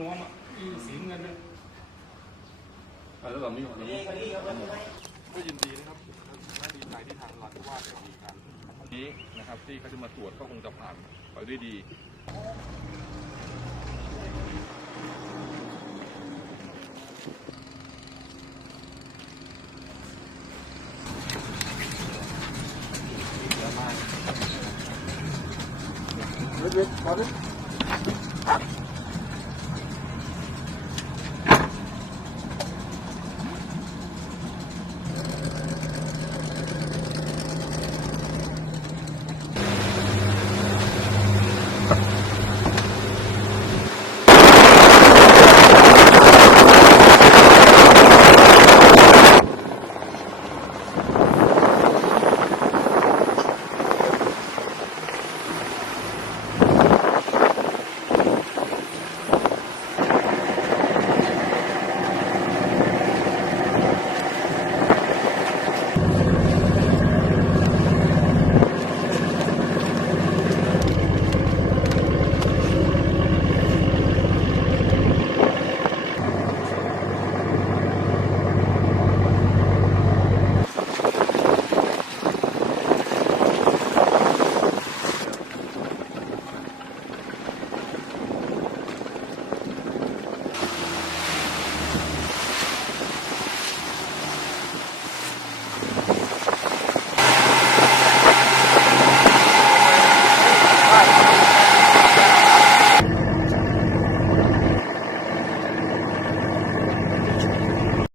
น้อมสีเงินเนี่ยแล้วเราไม่ยอมก็ยินดีนะครับน่าดีใจที่ทางรัฐว่าจะมีการนี้นะครับที่เขาจะมาตรวจก็คงจะผ่านไปด้วยดี